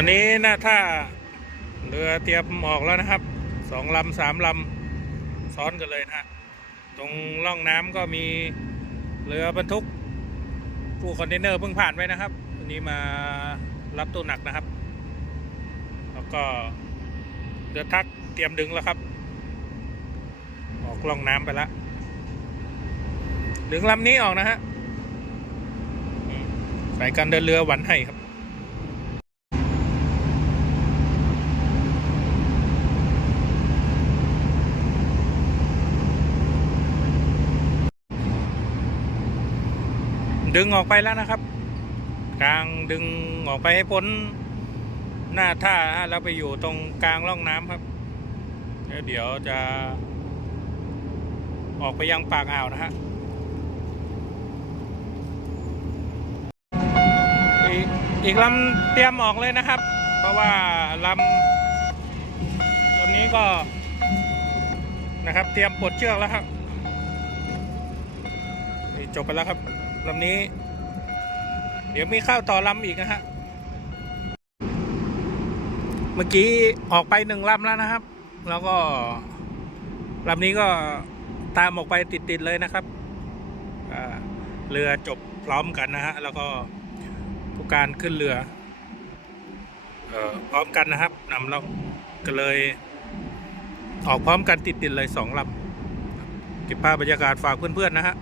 อนนี้หน้าท่าเรือเตรียมออกแล้วนะครับสองลำสามลำซ้อนกันเลยนะฮะตรงร่องน้ำก็มีเรือบรรทุกตู้คอนเทนเนอร์เพิ่งผ่านไปนะครับวันนี้มารับตู้หนักนะครับ แล้วก็เรือทักเตรียมดึงแล้วครับ ออกร่องน้ำไปแล้วดึงลำนี้ออกนะฮะสายการเดินเรือหวันให้ครับ ดึงออกไปแล้วนะครับ กลางดึงออกไปให้พ้นหน้าท่าฮะแล้วไปอยู่ตรงกลางร่องน้ำครับแล้วเดี๋ยวจะ ออกไปยังปากอ่าวนะฮะอีกลำเตรียมออกเลยนะครับ เพราะว่าลำลำนี้ก็นะครับ เตรียมปลดเชือกแล้วครับ จบไปแล้วครับลำนี้ เดี๋ยวมีข้าวต่อลำอีกนะฮะ เมื่อกี้ออกไปหนึ่งลำแล้วนะครับ แล้วก็ลำนี้ก็ตามออกไปติด ๆ เลยนะครับเรือจบพร้อมกันนะฮะ แล้วก็ผู้การขึ้นเรืออพร้อมกันนะครับนำเราก็เลยออกพร้อมกันติด ๆ เลยสองลำเก็บภาพบรรยากาศฝากเพื่อน ๆ นะฮะ